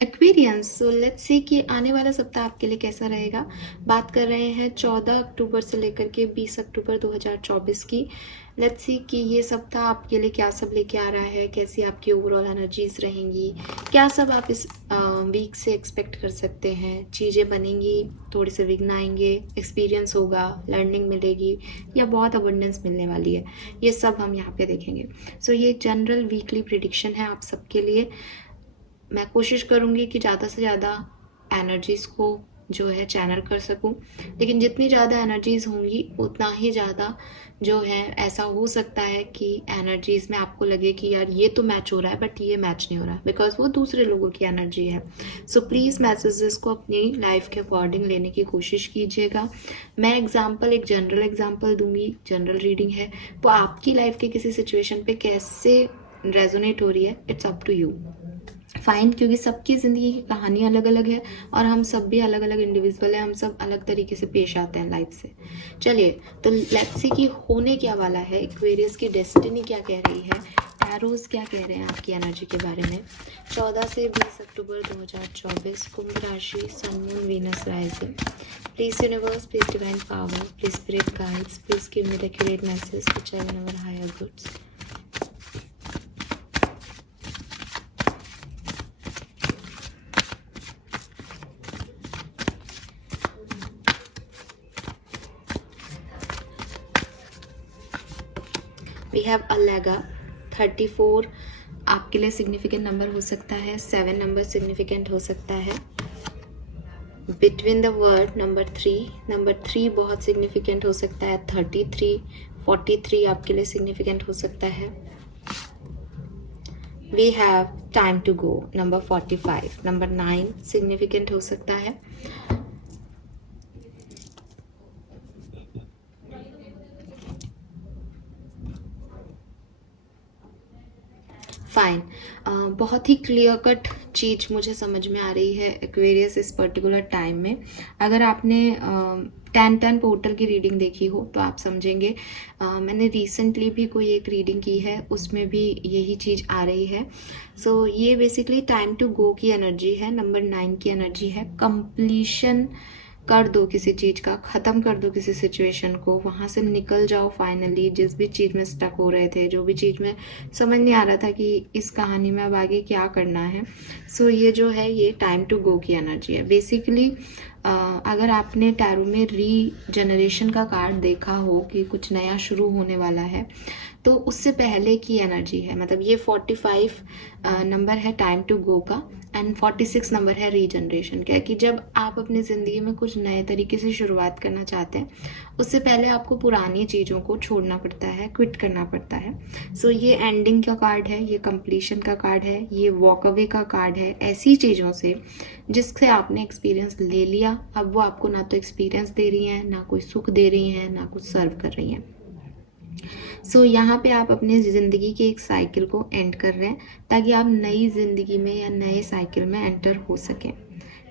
Aquarians, so let's see कि आने वाला सप्ताह आपके लिए कैसा रहेगा। बात कर रहे हैं 14 अक्टूबर से लेकर के 20 अक्टूबर 2024 की। लेट्स सी कि ये सप्ताह आपके लिए क्या सब लेके आ रहा है, कैसी आपकी ओवरऑल एनर्जीज रहेंगी, क्या सब आप इस वीक से एक्सपेक्ट कर सकते हैं। चीज़ें बनेंगी, थोड़े से विघ्न आएंगे, एक्सपीरियंस होगा, लर्निंग मिलेगी या बहुत अबंडेंस मिलने वाली है, ये सब हम यहाँ पे देखेंगे। सो ये एक जनरल वीकली प्रिडिक्शन है आप सबके लिए। मैं कोशिश करूँगी कि ज़्यादा से ज़्यादा एनर्जीज़ को जो है चैनल कर सकूँ, लेकिन जितनी ज़्यादा एनर्जीज़ होंगी उतना ही ज़्यादा जो है ऐसा हो सकता है कि एनर्जीज़ में आपको लगे कि यार ये तो मैच हो रहा है बट ये मैच नहीं हो रहा है, बिकॉज वो दूसरे लोगों की एनर्जी है। सो प्लीज़ मैसेजेस को अपनी लाइफ के अकॉर्डिंग लेने की कोशिश कीजिएगा। मैं एग्जाम्पल, एक जनरल एग्जाम्पल दूंगी, जनरल रीडिंग है, वो आपकी लाइफ के किसी सिचुएशन पे कैसे रेजोनेट हो रही है, it's up to you. Fine, क्योंकि सबकी ज़िंदगी की कहानी अलग अलग है और हम सब भी अलग अलग इंडिविजुअल हैं, हम सब अलग तरीके से पेश आते हैं लाइफ से। चलिए, तो लेट्स सी कि होने क्या वाला है, एक्वेरियस की डेस्टिनी क्या कह रही है, टैरोज क्या कह रहे हैं आपकी एनर्जी के बारे में। 14 से 20 अक्टूबर 2024, कुंभ राशि, sun moon Venus rising. Please universe, please divine power, please spirit guides, please give me the accurate message which I will never hire goods. We have अलेगा 34 आपके लिए सिग्निफिकेंट नंबर हो सकता है, 7 नंबर सिग्निफिकेंट हो सकता है। बिटवीन द वर्ड नंबर 3 बहुत सिग्निफिकेंट हो सकता है, 33 43 आपके लिए सिग्निफिकेंट हो सकता है। We have time to go number 45, number 9 significant हो सकता है। फाइन, बहुत ही क्लियर कट चीज़ मुझे समझ में आ रही है एक्वेरियस इस पर्टिकुलर टाइम में। अगर आपने 10-10 पोर्टल की रीडिंग देखी हो तो आप समझेंगे। मैंने रिसेंटली भी कोई एक रीडिंग की है, उसमें भी यही चीज़ आ रही है। सो ये बेसिकली टाइम टू गो की एनर्जी है, नंबर 9 की एनर्जी है। कंप्लीशन कर दो किसी चीज़ का, ख़त्म कर दो किसी सिचुएशन को, वहाँ से निकल जाओ फाइनली। जिस भी चीज़ में स्टक हो रहे थे, जो भी चीज़ में समझ नहीं आ रहा था कि इस कहानी में अब आगे क्या करना है, सो ये जो है ये टाइम टू गो की एनर्जी है बेसिकली। अगर आपने टैरो में रीजनरेशन का कार्ड देखा हो कि कुछ नया शुरू होने वाला है, तो उससे पहले की एनर्जी है। मतलब ये 45 नंबर है टाइम टू गो का, एंड 46 नंबर है रीजनरेशन का, कि जब आप अपनी ज़िंदगी में कुछ नए तरीके से शुरुआत करना चाहते हैं, उससे पहले आपको पुरानी चीज़ों को छोड़ना पड़ता है, क्विट करना पड़ता है। सो ये एंडिंग का कार्ड है, ये कंप्लीशन का कार्ड है, ये वॉक अवे का कार्ड है ऐसी चीज़ों से जिससे आपने एक्सपीरियंस ले लिया। अब वो आपको ना तो एक्सपीरियंस दे रही हैं, ना कोई सुख दे रही हैं, ना कुछ सर्व कर रही हैं। सो यहाँ पे आप अपनी ज़िंदगी के एक साइकिल को एंड कर रहे हैं ताकि आप नई ज़िंदगी में या नए साइकिल में एंटर हो सकें।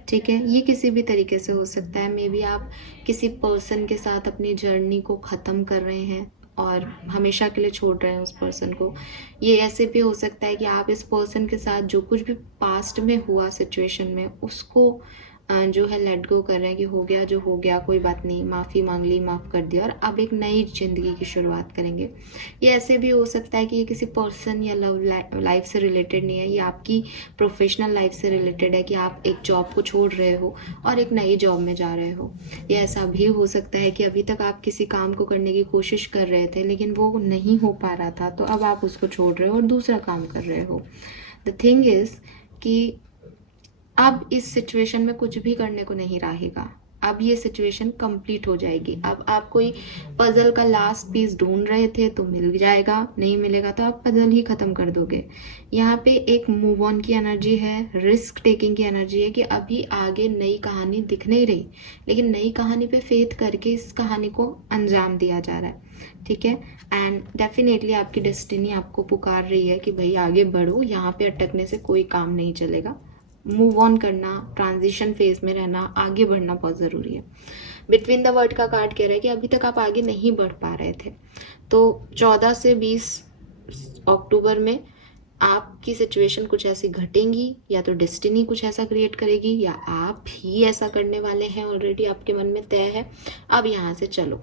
ठीक है, ये किसी भी तरीके से हो सकता है। मे बी आप किसी पर्सन के साथ अपनी जर्नी को ख़त्म कर रहे हैं और हमेशा के लिए छोड़ रहे हैं उस पर्सन को। ये ऐसे भी हो सकता है कि आप इस पर्सन के साथ जो कुछ भी पास्ट में हुआ सिचुएशन में, उसको जो है लेट गो कर रहे हैं कि हो गया जो हो गया, कोई बात नहीं, माफ़ी मांग ली, माफ़ कर दिया और अब एक नई ज़िंदगी की शुरुआत करेंगे। ये ऐसे भी हो सकता है कि ये किसी पर्सन या लव लाइफ से रिलेटेड नहीं है, ये आपकी प्रोफेशनल लाइफ से रिलेटेड है कि आप एक जॉब को छोड़ रहे हो और एक नई जॉब में जा रहे हो। ये ऐसा भी हो सकता है कि अभी तक आप किसी काम को करने की कोशिश कर रहे थे लेकिन वो नहीं हो पा रहा था, तो अब आप उसको छोड़ रहे हो और दूसरा काम कर रहे हो। द थिंग इज़ कि अब इस सिचुएशन में कुछ भी करने को नहीं रहेगा। अब ये सिचुएशन कंप्लीट हो जाएगी। अब आप कोई पजल का लास्ट पीस ढूंढ रहे थे तो मिल जाएगा, नहीं मिलेगा तो आप पजल ही ख़त्म कर दोगे। यहाँ पे एक मूव ऑन की एनर्जी है, रिस्क टेकिंग की एनर्जी है कि अभी आगे नई कहानी दिख नहीं रही, लेकिन नई कहानी पे फेथ करके इस कहानी को अंजाम दिया जा रहा है। ठीक है, एंड डेफिनेटली आपकी डेस्टिनी आपको पुकार रही है कि भाई आगे बढ़ो, यहाँ पे अटकने से कोई काम नहीं चलेगा। मूव ऑन करना, ट्रांजिशन फेज में रहना, आगे बढ़ना बहुत ज़रूरी है। बिटवीन द वर्ड का कार्ड कह रहा है कि अभी तक आप आगे नहीं बढ़ पा रहे थे, तो 14 से 20 अक्टूबर में आपकी सिचुएशन कुछ ऐसी घटेंगी, या तो डेस्टिनी कुछ ऐसा क्रिएट करेगी, या आप ही ऐसा करने वाले हैं, ऑलरेडी आपके मन में तय है। अब यहाँ से चलो,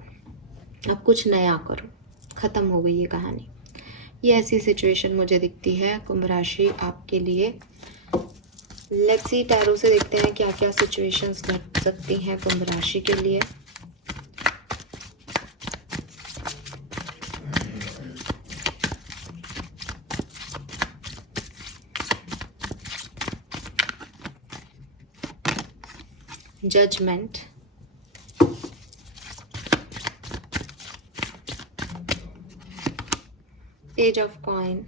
अब कुछ नया करो, खत्म हो गई ये कहानी। ये ऐसी सिचुएशन मुझे दिखती है कुंभ राशि आपके लिए। लेट्स सी, टैरो से देखते हैं क्या क्या सिचुएशंस घट सकती हैं कुंभ राशि के लिए। Judgment, page of coin,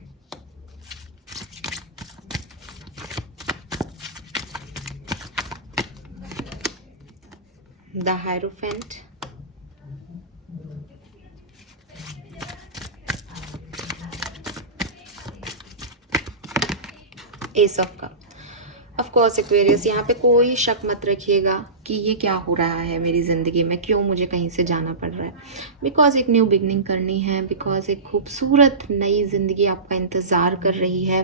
the hierophant, ace of cup. Of course Aquarius, यहाँ पे कोई शक मत रखिएगा कि ये क्या हो रहा है मेरी ज़िंदगी में, क्यों मुझे कहीं से जाना पड़ रहा है। बिकॉज एक न्यू बिगनिंग करनी है, बिकॉज एक खूबसूरत नई ज़िंदगी आपका इंतज़ार कर रही है,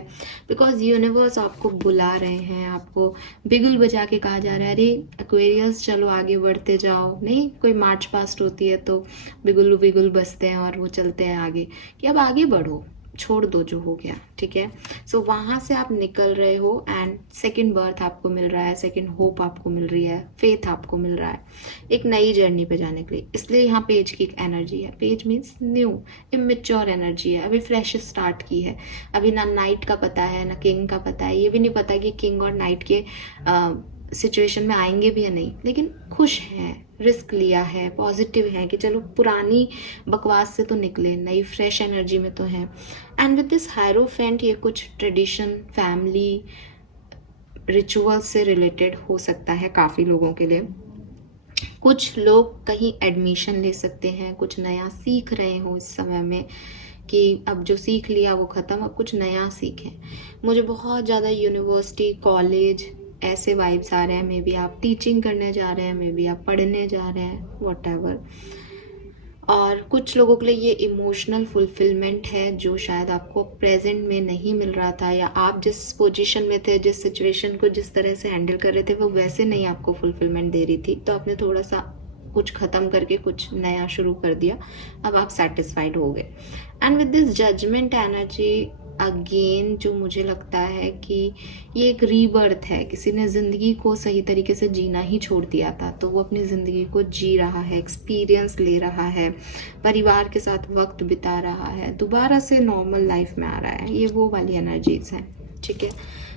बिकॉज यूनिवर्स आपको बुला रहे हैं, आपको बिगुल बजा के कहा जा रहा है, अरे एक्वेरियस चलो आगे बढ़ते जाओ। नहीं, कोई मार्च पास्ट होती है तो बिगुल बिगुल बजते हैं और वो चलते हैं आगे, कि अब आगे बढ़ो, छोड़ दो जो हो गया, ठीक है। सो वहाँ से आप निकल रहे हो एंड सेकंड बर्थ आपको मिल रहा है, सेकंड होप आपको मिल रही है, फेथ आपको मिल रहा है एक नई जर्नी पे जाने के लिए। इसलिए यहाँ पेज की एक एनर्जी है, page means new, immature energy है, अभी फ्रेश स्टार्ट की है। अभी ना नाइट का पता है ना किंग का पता है, ये भी नहीं पता कि किंग और नाइट के सिचुएशन में आएंगे भी या नहीं, लेकिन खुश हैं, रिस्क लिया है, पॉजिटिव है कि चलो पुरानी बकवास से तो निकले, नई फ्रेश एनर्जी में तो हैं। एंड विद दिस हायरोफेंट, ये कुछ ट्रेडिशन, फैमिली, रिचुअल से रिलेटेड हो सकता है काफ़ी लोगों के लिए। कुछ लोग कहीं एडमिशन ले सकते हैं, कुछ नया सीख रहे हो इस समय में, कि अब जो सीख लिया वो ख़त्म, अब कुछ नया सीखें। मुझे बहुत ज़्यादा यूनिवर्सिटी, कॉलेज ऐसे वाइब्स आ रहे हैं। मे बी आप टीचिंग करने जा रहे हैं, मे बी आप पढ़ने जा रहे हैं, व्हाटएवर। और कुछ लोगों के लिए ये इमोशनल फुलफिलमेंट है जो शायद आपको प्रेजेंट में नहीं मिल रहा था, या आप जिस पोजीशन में थे, जिस सिचुएशन को जिस तरह से हैंडल कर रहे थे, वो वैसे नहीं आपको फुलफिलमेंट दे रही थी, तो आपने थोड़ा सा कुछ ख़त्म करके कुछ नया शुरू कर दिया, अब आप सेटिस्फाइड हो गए। And with this judgment energy again, जो मुझे लगता है कि ये एक रीबर्थ है, किसी ने ज़िंदगी को सही तरीके से जीना ही छोड़ दिया था, तो वो अपनी ज़िंदगी को जी रहा है, एक्सपीरियंस ले रहा है, परिवार के साथ वक्त बिता रहा है, दोबारा से नॉर्मल लाइफ में आ रहा है। ये वो वाली एनर्जीज हैं, ठीक है।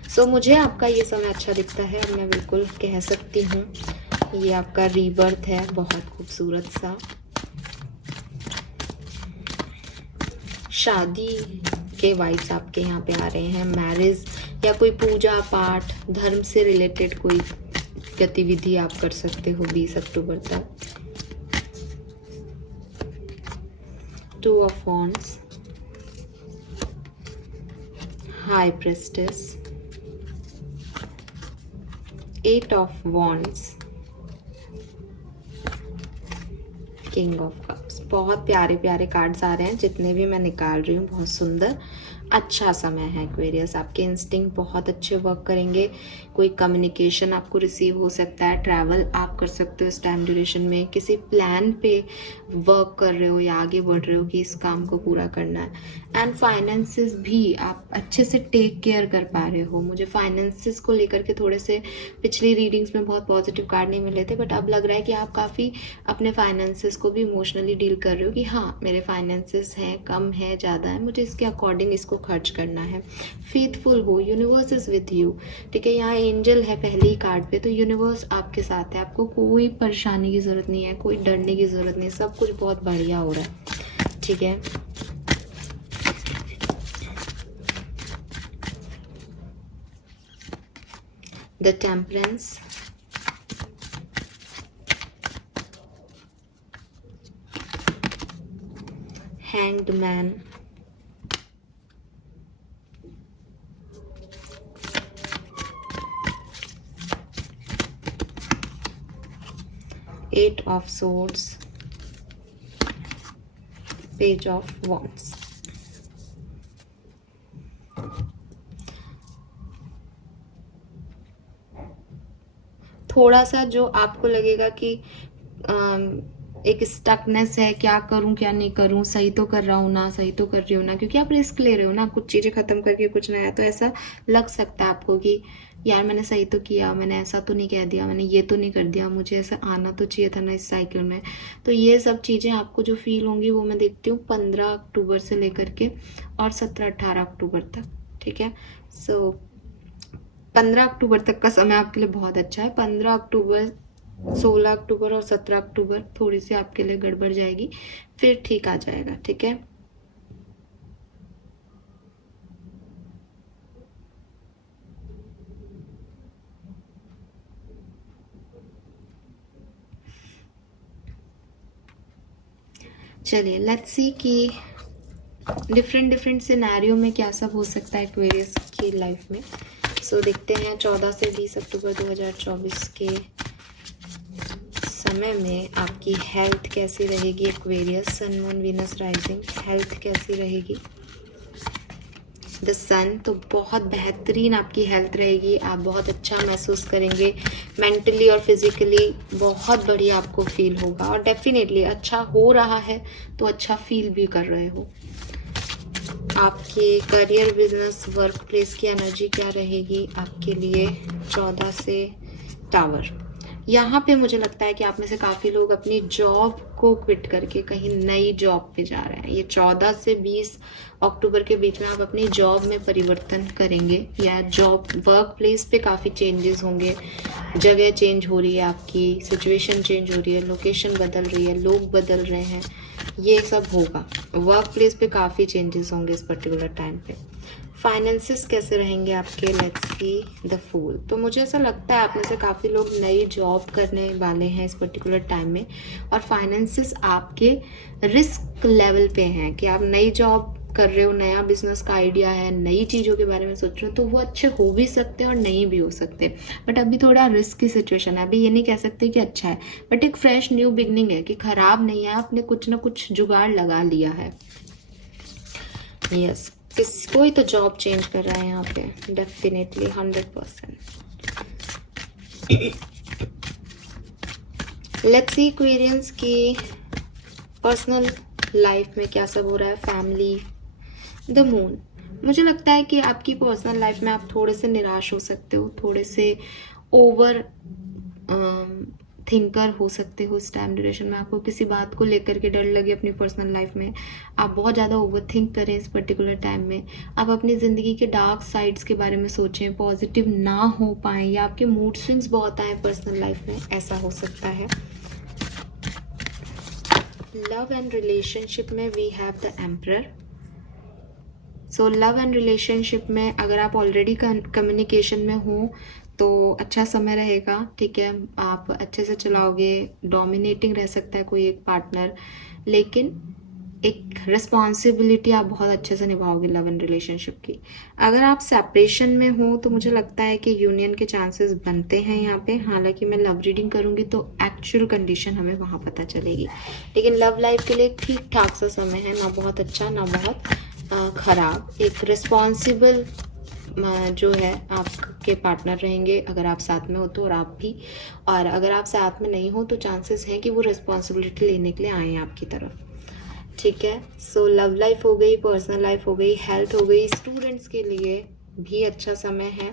सो मुझे आपका ये समय अच्छा दिखता है, अब मैं बिल्कुल कह सकती हूँ ये आपका रीबर्थ है, बहुत खूबसूरत सा। शादी के वाइब्स आपके यहाँ पे आ रहे हैं, मैरिज या कोई पूजा पाठ, धर्म से रिलेटेड कोई गतिविधि आप कर सकते हो 20 अक्टूबर तक। 2 of wands, high प्रेस्टेस, 8 of wands, king of cups. बहुत प्यारे प्यारे कार्ड्स आ रहे हैं, जितने भी मैं निकाल रही हूँ बहुत सुंदर। अच्छा समय है एक्वेरियस, आपके इंस्टिंक्ट बहुत अच्छे वर्क करेंगे। कोई कम्युनिकेशन आपको रिसीव हो सकता है, ट्रैवल आप कर सकते हो इस टाइम ड्यूरेशन में, किसी प्लान पे वर्क कर रहे हो या आगे बढ़ रहे हो कि इस काम को पूरा करना है। एंड फाइनेंसेस भी आप अच्छे से टेक केयर कर पा रहे हो। मुझे फाइनेंसेस को लेकर के थोड़े से पिछली रीडिंग्स में बहुत पॉजिटिव कार्ड नहीं मिले थे, बट अब लग रहा है कि आप काफ़ी अपने फाइनेंसेस को भी इमोशनली डील कर रहे हो कि हाँ मेरे फाइनेंसेस हैं, कम है, ज़्यादा है, मुझे इसके अकॉर्डिंग इसको खर्च करना है। फेथफुल हो, यूनिवर्स इज विथ यू, ठीक है। यहाँ एंजल है पहले ही कार्ड पे, तो यूनिवर्स आपके साथ है, आपको कोई परेशानी की ज़रूरत नहीं है, कोई डरने की ज़रूरत नहीं, सब कुछ बहुत बढ़िया हो रहा है, ठीक है। The temperance, hanged man, Eight of Swords, Page of Wands। थोड़ा सा जो आपको लगेगा कि एक स्टकनेस है, क्या करूं क्या नहीं करूं, सही तो कर रहा हूं ना, सही तो कर रही हूं ना, क्योंकि आप रिस्क ले रहे हो ना, कुछ चीज़ें खत्म करके कुछ नया, तो ऐसा लग सकता है आपको कि यार मैंने सही तो किया, मैंने ऐसा तो नहीं कह दिया, मैंने ये तो नहीं कर दिया, मुझे ऐसा आना तो चाहिए था ना इस साइकिल में। तो ये सब चीज़ें आपको जो फील होंगी वो मैं देखती हूँ 15 अक्टूबर से लेकर के और 17-18 अक्टूबर तक। ठीक है, सो 15 अक्टूबर तक का समय आपके लिए बहुत अच्छा है। 15 अक्टूबर, 16 अक्टूबर और 17 अक्टूबर थोड़ी सी आपके लिए गड़बड़ जाएगी, फिर ठीक आ जाएगा। ठीक है, चलिए लेट्स सी कि डिफरेंट सिनेरियो में क्या सब हो सकता है एक्वेरियस की लाइफ में। सो देखते हैं 14 से 20 अक्टूबर 2024 के समय में आपकी हेल्थ कैसी रहेगी। Aquarius sun moon Venus rising, health कैसी रहेगी। द सन, तो बहुत बेहतरीन आपकी हेल्थ रहेगी, आप बहुत अच्छा महसूस करेंगे, मेंटली और फिजिकली बहुत बढ़िया आपको फील होगा, और डेफिनेटली अच्छा हो रहा है तो अच्छा फील भी कर रहे हो। आपके करियर, बिजनेस, वर्क प्लेस की एनर्जी क्या रहेगी आपके लिए 14 से टावर। यहाँ पे मुझे लगता है कि आप में से काफ़ी लोग अपनी जॉब को क्विट करके कहीं नई जॉब पे जा रहे हैं। ये 14 से 20 अक्टूबर के बीच में आप अपनी जॉब में परिवर्तन करेंगे, या जॉब वर्क प्लेस पे काफ़ी चेंजेस होंगे, जगह चेंज हो रही है, आपकी सिचुएशन चेंज हो रही है, लोकेशन बदल रही है, लोग बदल रहे हैं, ये सब होगा। वर्क प्लेस पे काफ़ी चेंजेस होंगे इस पर्टिकुलर टाइम पे। फाइनेंसेस कैसे रहेंगे आपके, लेट्स सी द फूल। तो मुझे ऐसा लगता है आप में से काफ़ी लोग नई जॉब करने वाले हैं इस पर्टिकुलर टाइम में, और फाइनेंसेस आपके रिस्क लेवल पे हैं कि आप नई जॉब कर रहे हो, नया बिजनेस का आइडिया है, नई चीज़ों के बारे में सोच रहे हो, तो वो अच्छे हो भी सकते हैं और नहीं भी हो सकते। बट अभी थोड़ा रिस्क की सिचुएशन है, अभी ये नहीं कह सकते कि अच्छा है, बट एक फ्रेश न्यू बिगनिंग है कि खराब नहीं है, आपने कुछ ना कुछ जुगाड़ लगा लिया है। यस, कोई तो जॉब चेंज कर रहा है यहाँ पे, डेफिनेटली 100%। लेट्स सी एक्वेरियंस की पर्सनल लाइफ में क्या सब हो रहा है। फैमिली, द मून, मुझे लगता है कि आपकी पर्सनल लाइफ में आप थोड़े से निराश हो सकते हो, थोड़े से ओवर थिंकर हो सकते हो इस टाइम ड्यूरेशन में। आपको किसी बात को लेकर के डर लगे अपनी पर्सनल लाइफ में, आप बहुत ज़्यादा ओवर थिंक करें इस पर्टिकुलर टाइम में, आप अपनी ज़िंदगी के डार्क साइड्स के बारे में सोचें, पॉजिटिव ना हो पाए, या आपके मूड स्विंग्स बहुत आए पर्सनल लाइफ में, ऐसा हो सकता है। लव एंड रिलेशनशिप में we have the emperor. So love and relationship में अगर आप ऑलरेडी कम्युनिकेशन में हो तो अच्छा समय रहेगा। ठीक है, आप अच्छे से चलाओगे, डोमिनेटिंग रह सकता है कोई एक पार्टनर, लेकिन एक रिस्पॉन्सिबिलिटी आप बहुत अच्छे से निभाओगे लव एंड रिलेशनशिप की। अगर आप सेपरेशन में हो तो मुझे लगता है कि यूनियन के चांसेस बनते हैं यहाँ पे। हालांकि मैं लव रीडिंग करूँगी तो एक्चुअल कंडीशन हमें वहाँ पता चलेगी, लेकिन लव लाइफ के लिए ठीक ठाक सा समय है, ना बहुत अच्छा ना बहुत खराब। एक रिस्पॉन्सिबल जो है आपके पार्टनर रहेंगे अगर आप साथ में हो तो, और आप भी, और अगर आप साथ में नहीं हो तो चांसेस हैं कि वो रिस्पॉन्सिबिलिटी लेने के लिए आए आपकी तरफ। ठीक है, सो लव लाइफ हो गई, पर्सनल लाइफ हो गई, हेल्थ हो गई। स्टूडेंट्स के लिए भी अच्छा समय है,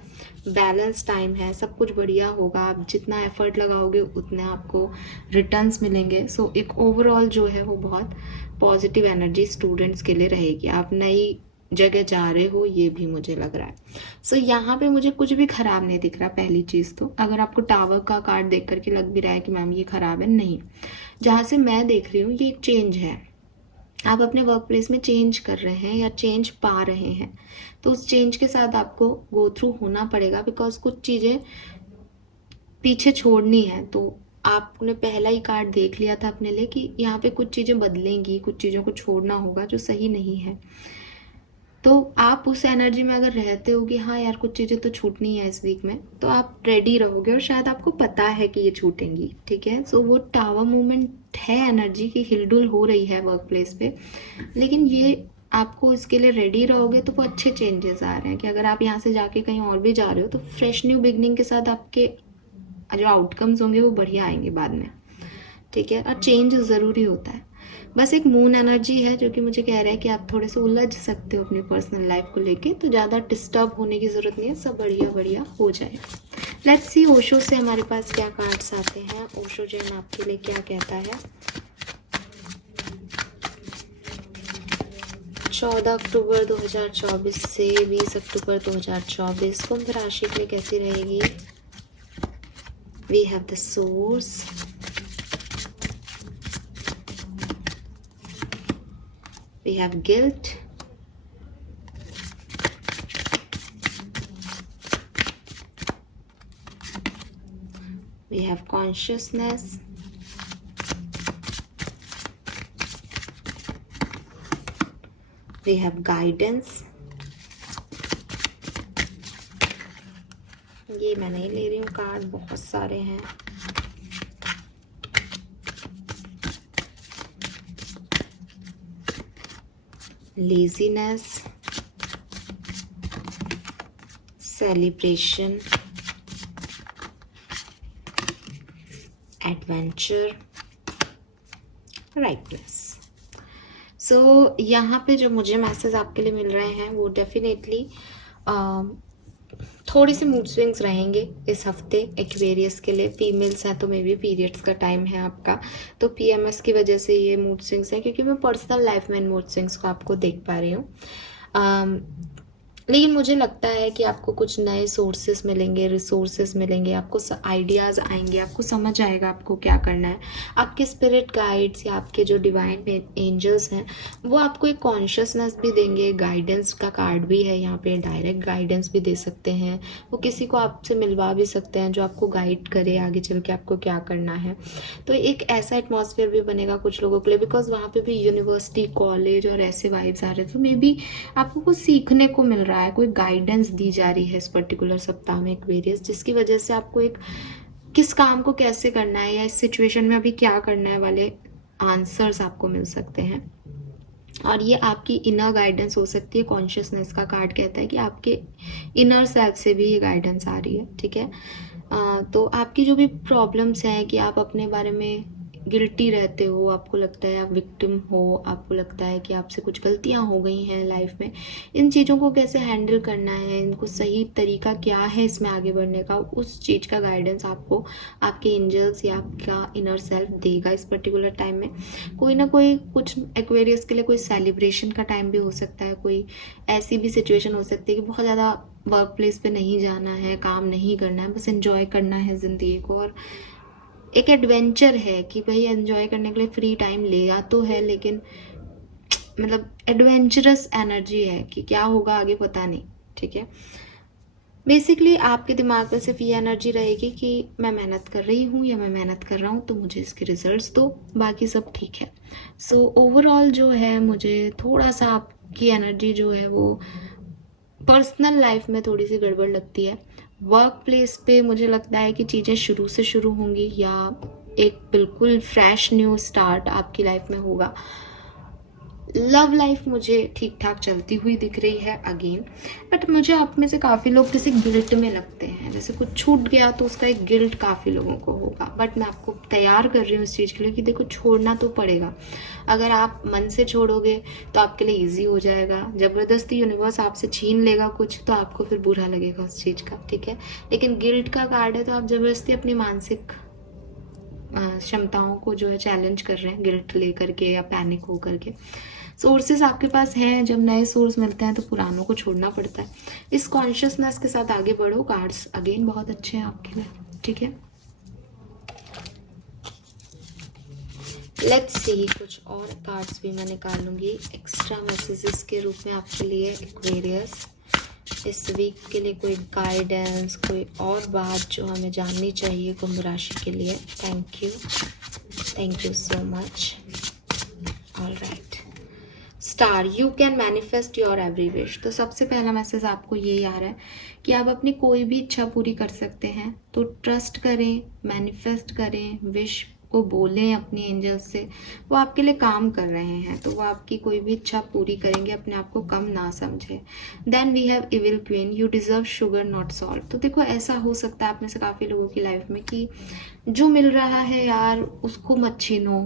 बैलेंस टाइम है, सब कुछ बढ़िया होगा। आप जितना एफर्ट लगाओगे उतने आपको रिटर्न्स मिलेंगे। सो एक ओवरऑल जो है वो बहुत पॉजिटिव एनर्जी स्टूडेंट्स के लिए रहेगी। आप नई जगह जा रहे हो ये भी मुझे लग रहा है। सो यहाँ पे मुझे कुछ भी खराब नहीं दिख रहा। पहली चीज़ तो अगर आपको टावर का कार्ड देख करके लग भी रहा है कि मैम ये खराब है, नहीं, जहाँ से मैं देख रही हूँ ये एक चेंज है। आप अपने वर्क प्लेस में चेंज कर रहे हैं या चेंज पा रहे हैं, तो उस चेंज के साथ आपको गो थ्रू होना पड़ेगा, बिकॉज कुछ चीज़ें पीछे छोड़नी है। तो आपने पहला ही कार्ड देख लिया था अपने लिए कि यहाँ पे कुछ चीज़ें बदलेंगी, कुछ चीज़ों को छोड़ना होगा जो सही नहीं है। तो आप उस एनर्जी में अगर रहते हो कि हाँ यार कुछ चीज़ें तो छूटनी है इस वीक में, तो आप रेडी रहोगे और शायद आपको पता है कि ये छूटेंगी। ठीक है, सो वो टावर मूवमेंट है, एनर्जी की हिलडुल हो रही है वर्क प्लेस पे, लेकिन ये आपको इसके लिए रेडी रहोगे तो वो अच्छे चेंजेस आ रहे हैं कि अगर आप यहाँ से जाके कहीं और भी जा रहे हो तो फ्रेश न्यू बिगनिंग के साथ आपके जो आउटकम्स होंगे वो बढ़िया आएंगे बाद में, ठीक है। और चेंज ज़रूरी होता है। बस एक मून एनर्जी है जो कि मुझे कह रहा है कि आप थोड़े से उलझ सकते हो अपनी पर्सनल लाइफ को लेके, तो ज़्यादा डिस्टर्ब होने की ज़रूरत नहीं है, सब बढ़िया बढ़िया हो जाएगा। लेट्स सी ओशो से हमारे पास क्या कार्ड्स आते हैं। ओशो जैन आपके लिए क्या कहता है 14 अक्टूबर 2024 से 20 अक्टूबर 2024 कुंभ राशि के लिए कैसी रहेगी। We have the source, we have guilt, we have consciousness, we have guidance। ये मैं नहीं ले रही हूँ कार्ड, बहुत सारे हैं। Laziness, celebration, adventure, rightness. So यहाँ पे जो मुझे मैसेज आपके लिए मिल रहे हैं वो डेफिनेटली थोड़ी सी मूड स्विंग्स रहेंगे इस हफ्ते एक्वेरियस के लिए। फीमेल्स हैं तो मे बी पीरियड्स का टाइम है आपका, तो पीएमएस की वजह से ये मूड स्विंग्स हैं, क्योंकि मैं पर्सनल लाइफ में इन मूड स्विंग्स को आपको देख पा रही हूँ। लेकिन मुझे लगता है कि आपको कुछ नए सोर्सेस मिलेंगे, रिसोर्सेस मिलेंगे, आपको आइडियाज़ आएंगे, आपको समझ आएगा आपको क्या करना है। आपके स्पिरिट गाइड्स या आपके जो डिवाइन एंजल्स हैं वो आपको एक कॉन्शियसनेस भी देंगे। गाइडेंस का कार्ड भी है यहाँ पे, डायरेक्ट गाइडेंस भी दे सकते हैं, वो किसी को आपसे मिलवा भी सकते हैं जो आपको गाइड करे आगे चल के आपको क्या करना है। तो एक ऐसा एटमॉस्फेयर भी बनेगा कुछ लोगों के लिए, बिकॉज वहाँ पे भी यूनिवर्सिटी, कॉलेज और ऐसे वाइब्स आ रहे थे, तो मे बी आपको कुछ सीखने को मिल रहा है, कोई गाइडेंस दी जा रही है इस पर्टिकुलर सप्ताह में एक्वेरियस, जिसकी वजह से आपको एक किस काम को कैसे करना है या इस सिचुएशन में अभी क्या करना है वाले आंसर्स आपको मिल सकते हैं। और ये आपकी इनर गाइडेंस हो सकती है। कॉन्शियसनेस का कार्ड कहता है कि आपके इनर सेल्फ से भी ये गाइडेंस आ रही है, ठीक है। तो आपकी जो भी प्रॉब्लम्स हैं कि आप अपने बारे में गिल्टी रहते हो, आपको लगता है आप विक्टिम हो, आपको लगता है कि आपसे कुछ गलतियां हो गई हैं लाइफ में, इन चीज़ों को कैसे हैंडल करना है, इनको सही तरीका क्या है इसमें आगे बढ़ने का, उस चीज़ का गाइडेंस आपको आपके एंजल्स या आपका इनर सेल्फ देगा इस पर्टिकुलर टाइम में। कोई ना कोई कुछ एक्वेरियस के लिए कोई सेलिब्रेशन का टाइम भी हो सकता है, कोई ऐसी भी सिचुएशन हो सकती है कि बहुत ज़्यादा वर्क प्लेस पे नहीं जाना है, काम नहीं करना है, बस एंजॉय करना है ज़िंदगी को। और एक एडवेंचर है कि भाई एंजॉय करने के लिए फ्री टाइम लिया तो है, लेकिन मतलब एडवेंचरस एनर्जी है कि क्या होगा आगे पता नहीं, ठीक है। बेसिकली आपके दिमाग में सिर्फ ये एनर्जी रहेगी कि मैं मेहनत कर रही हूँ या मैं मेहनत कर रहा हूँ तो मुझे इसके रिजल्ट्स दो, बाकी सब ठीक है। सो ओवरऑल जो है मुझे थोड़ा सा आपकी एनर्जी जो है वो पर्सनल लाइफ में थोड़ी सी गड़बड़ लगती है। वर्क प्लेस पे मुझे लगता है कि चीज़ें शुरू से शुरू होंगी या एक बिल्कुल फ्रेश न्यू स्टार्ट आपकी लाइफ में होगा। लव लाइफ मुझे ठीक ठाक चलती हुई दिख रही है अगेन, बट मुझे आप में से काफ़ी लोग जैसे गिल्ट में लगते हैं, जैसे कुछ छूट गया तो उसका एक गिल्ट काफ़ी लोगों को होगा। बट मैं आपको तैयार कर रही हूँ इस चीज़ के लिए कि देखो छोड़ना तो पड़ेगा। अगर आप मन से छोड़ोगे तो आपके लिए ईजी हो जाएगा। ज़बरदस्ती यूनिवर्स आपसे छीन लेगा कुछ तो आपको फिर बुरा लगेगा उस चीज़ का, ठीक है। लेकिन गिल्ट का कार्ड है तो आप ज़बरदस्ती अपनी मानसिक क्षमताओं को जो है चैलेंज कर रहे हैं गिल्ट लेकर के या पैनिक हो करके। सोर्सेस आपके पास हैं, जब नए सोर्स मिलते हैं तो पुरानों को छोड़ना पड़ता है। इस कॉन्शियसनेस के साथ आगे बढ़ो। कार्ड्स अगेन बहुत अच्छे हैं आपके लिए, ठीक है। लेट्स सी, कुछ और कार्ड्स भी मैं निकालूंगी एक्स्ट्रा मैसेजेस के रूप में आपके लिए एक्वेरियस। इस वीक के लिए कोई गाइडेंस, कोई और बात जो हमें जाननी चाहिए कुंभ राशि के लिए। Thank you so much. Alright, star, you can manifest your every wish. तो सबसे पहला मैसेज आपको ये आ रहा है कि आप अपनी कोई भी इच्छा पूरी कर सकते हैं, तो ट्रस्ट करें, मैनिफेस्ट करें, विश को बोलें अपनी एंजल्स से, वो आपके लिए काम कर रहे हैं, तो वो आपकी कोई भी इच्छा पूरी करेंगे, अपने आप को कम ना समझे। Then we have evil queen, you deserve sugar not salt. तो देखो ऐसा हो सकता है आप में से काफ़ी लोगों की लाइफ में कि जो मिल रहा है यार उसको मत छीनो,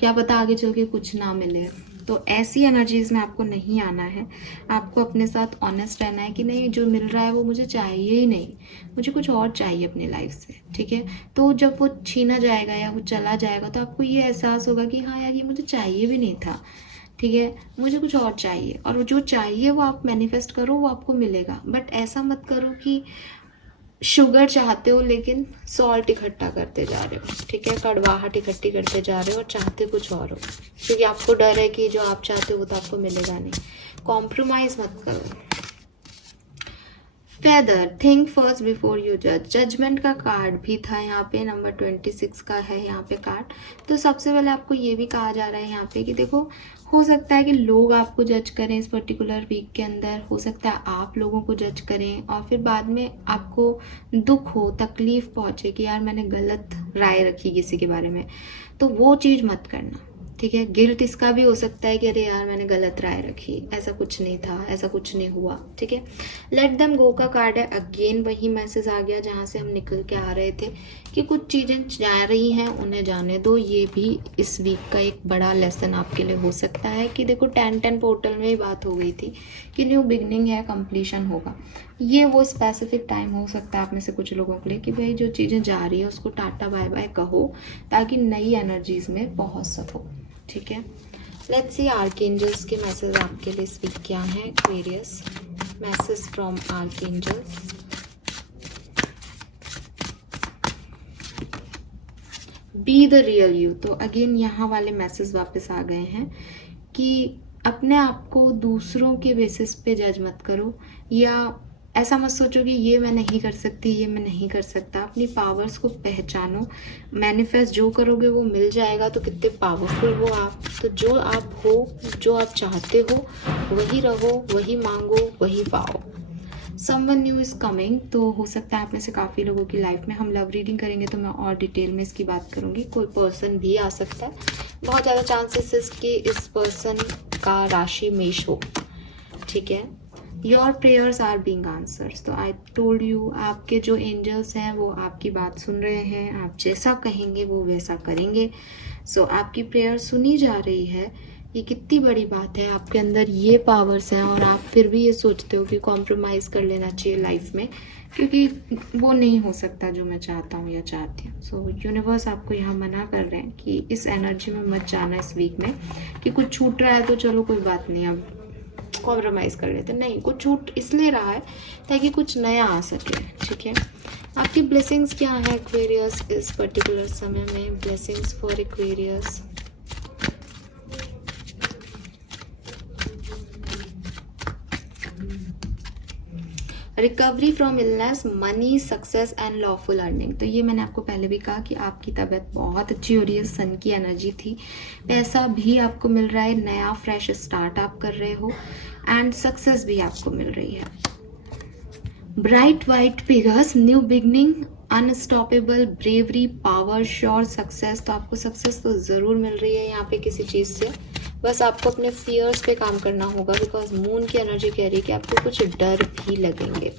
क्या पता आगे चल के कुछ ना मिले। तो ऐसी एनर्जीज में आपको नहीं आना है, आपको अपने साथ ऑनेस्ट रहना है कि नहीं जो मिल रहा है वो मुझे चाहिए ही नहीं, मुझे कुछ और चाहिए अपनी लाइफ से, ठीक है। तो जब वो छीना जाएगा या वो चला जाएगा तो आपको ये एहसास होगा कि हाँ यार ये मुझे चाहिए भी नहीं था, ठीक है, मुझे कुछ और चाहिए। और जो चाहिए वो आप मैनिफेस्ट करो, वो आपको मिलेगा। बट ऐसा मत करो कि शुगर चाहते हो लेकिन सॉल्ट इकट्ठा करते जा रहे हो, ठीक है, कड़वाहट इकट्ठी करते जा रहे हो और चाहते कुछ और हो, क्योंकि आपको डर है कि जो आप चाहते हो वो तो आपको मिलेगा नहीं। कॉम्प्रोमाइज मत करो। Feather, think first before you जज। जजमेंट का कार्ड भी था यहाँ पे, नंबर 26 का है यहाँ पे कार्ड। तो सबसे पहले आपको ये भी कहा जा रहा है यहाँ पे कि देखो हो सकता है कि लोग आपको जज करें इस पर्टिकुलर वीक के अंदर, हो सकता है आप लोगों को जज करें और फिर बाद में आपको दुख हो, तकलीफ पहुँचे कि यार मैंने गलत राय रखी किसी के बारे में। तो वो चीज़ मत करना, ठीक है। गिल्ट इसका भी हो सकता है कि अरे यार मैंने गलत राय रखी, ऐसा कुछ नहीं था, ऐसा कुछ नहीं हुआ, ठीक है। लेट देम गो का कार्ड है, अगेन वही मैसेज आ गया जहाँ से हम निकल के आ रहे थे कि कुछ चीज़ें जा रही हैं उन्हें जाने दो। ये भी इस वीक का एक बड़ा लेसन आपके लिए हो सकता है कि देखो 10-10 पोर्टल में ही बात हो गई थी कि न्यू बिगनिंग है, कंप्लीशन होगा। ये वो स्पेसिफिक टाइम हो सकता है आप में से कुछ लोगों के लिए कि भाई जो चीज़ें जा रही है उसको टाटा बाय बाय कहो ताकि नई एनर्जीज में पहुँच सको, ठीक है। लेट्स सी आर्कएंजल्स के मैसेज आपके लिए इस वीक क्या है। Aquarius, message from archangels. Be the real you. तो अगेन यहाँ वाले मैसेज वापस आ गए हैं कि अपने आप को दूसरों के बेसिस पे जज मत करो, या ऐसा मत सोचो कि ये मैं नहीं कर सकती, ये मैं नहीं कर सकता। अपनी पावर्स को पहचानो, मैनिफेस्ट जो करोगे वो मिल जाएगा। तो कितने पावरफुल हो आप, तो जो आप हो, जो आप चाहते हो वही रहो, वही मांगो, वही पाओ। Someone new is coming. तो हो सकता है आप में से काफ़ी लोगों की लाइफ में, हम लव रीडिंग करेंगे तो मैं और डिटेल में इसकी बात करूँगी, कोई पर्सन भी आ सकता है। बहुत ज़्यादा चांसेस कि इस पर्सन का राशि मेष हो, ठीक है। Your prayers are being answers. तो आई टोल्ड यू आपके जो एंजल्स हैं वो आपकी बात सुन रहे हैं, आप जैसा कहेंगे वो वैसा करेंगे। सो आपकी प्रेयर सुनी जा रही है। ये कितनी बड़ी बात है, आपके अंदर ये पावर्स हैं और आप फिर भी ये सोचते हो कि कॉम्प्रोमाइज़ कर लेना चाहिए लाइफ में, क्योंकि वो नहीं हो सकता जो मैं चाहता हूँ या चाहती हूँ। सो यूनिवर्स आपको यहाँ मना कर रहे हैं कि इस एनर्जी में मत जाना इस वीक में कि कुछ छूट रहा है तो चलो कोई बात नहीं, अब कॉम्प्रोमाइज़ कर लेते। नहीं, कुछ छूट इसलिए रहा है ताकि कुछ नया आ सके, ठीक है। आपकी ब्लेसिंग्स क्या है एक्वेरियस इस पर्टिकुलर समय में? Blessings for Aquarius. Recovery from illness, money, success and lawful earning. तो ये मैंने आपको पहले भी कहा कि आपकी तबीयत बहुत अच्छी हो रही है, सन की एनर्जी थी, पैसा भी आपको मिल रहा है, नया फ्रेश स्टार्ट आप कर रहे हो एंड सक्सेस भी आपको मिल रही है। Bright white figures, new beginning, unstoppable, bravery, power, sure success. तो आपको सक्सेस तो ज़रूर मिल रही है यहाँ पे किसी चीज़ से, बस आपको अपने फियर्स पे काम करना होगा बिकॉज मून की एनर्जी कह रही है कि आपको कुछ डर भी लगेंगे।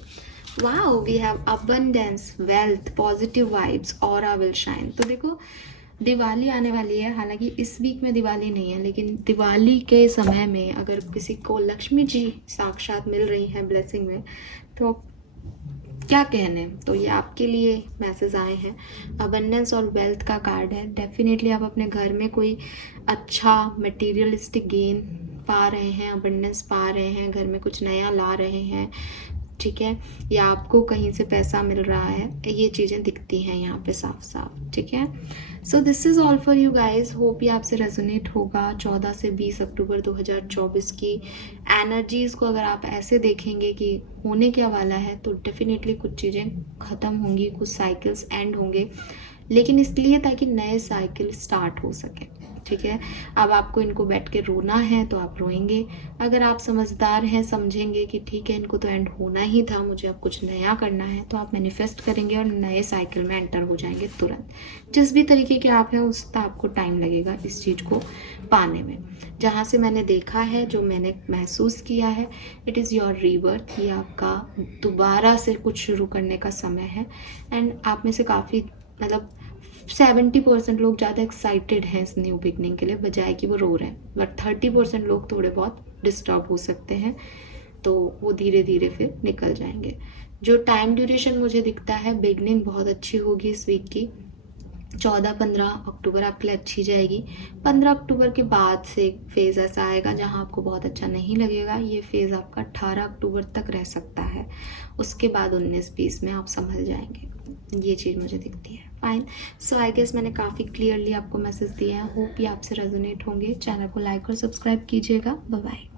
Wow, we have abundance, wealth, positive vibes, aura will shine. तो देखो दिवाली आने वाली है, हालांकि इस वीक में दिवाली नहीं है, लेकिन दिवाली के समय में अगर किसी को लक्ष्मी जी साक्षात मिल रही हैं ब्लेसिंग में तो क्या कहने। तो ये आपके लिए मैसेज आए हैं। अबंडेंस और वेल्थ का कार्ड है। डेफिनेटली आप अपने घर में कोई अच्छा मटेरियलिस्टिक गेन पा रहे हैं, अबंडेंस पा रहे हैं, घर में कुछ नया ला रहे हैं, ठीक है, या आपको कहीं से पैसा मिल रहा है, ये चीज़ें दिखती हैं यहाँ पे साफ साफ, ठीक है। So this is all for you guys. Hope ये आपसे रेजोनेट होगा। 14 से 20 अक्टूबर 2024 की एनर्जीज़ को अगर आप ऐसे देखेंगे कि होने क्या वाला है, तो डेफिनेटली कुछ चीज़ें ख़त्म होंगी, कुछ साइकिल्स एंड होंगे, लेकिन इसलिए ताकि नए साइकिल स्टार्ट हो सके, ठीक है। अब आपको इनको बैठ के रोना है तो आप रोएंगे। अगर आप समझदार हैं, समझेंगे कि ठीक है इनको तो एंड होना ही था, मुझे अब कुछ नया करना है, तो आप मैनिफेस्ट करेंगे और नए साइकिल में एंटर हो जाएंगे तुरंत। जिस भी तरीके के आप हैं उसका आपको टाइम लगेगा इस चीज़ को पाने में। जहाँ से मैंने देखा है, जो मैंने महसूस किया है, इट इज़ योर रीबर्थ। ये आपका दोबारा से कुछ शुरू करने का समय है। एंड आप में से काफ़ी मतलब 70% लोग ज़्यादा एक्साइटेड हैं इस न्यू बिगनिंग के लिए, बजाय कि वो रो रहे हैं। बट 30% लोग थोड़े बहुत डिस्टर्ब हो सकते हैं, तो वो धीरे धीरे फिर निकल जाएंगे। जो टाइम ड्यूरेशन मुझे दिखता है, बिगनिंग बहुत अच्छी होगी इस वीक की। 14-15 अक्टूबर आपके लिए अच्छी जाएगी। 15 अक्टूबर के बाद से फेज़ ऐसा आएगा जहां आपको बहुत अच्छा नहीं लगेगा। ये फेज़ आपका 18 अक्टूबर तक रह सकता है। उसके बाद 19-20 में आप संभल जाएंगे। ये चीज़ मुझे दिखती है। फाइन। सो आई गेस मैंने काफ़ी क्लियरली आपको मैसेज दिया है। होप ये आपसे रेजोनेट होंगे। चैनल को लाइक और सब्सक्राइब कीजिएगा। Bye bye.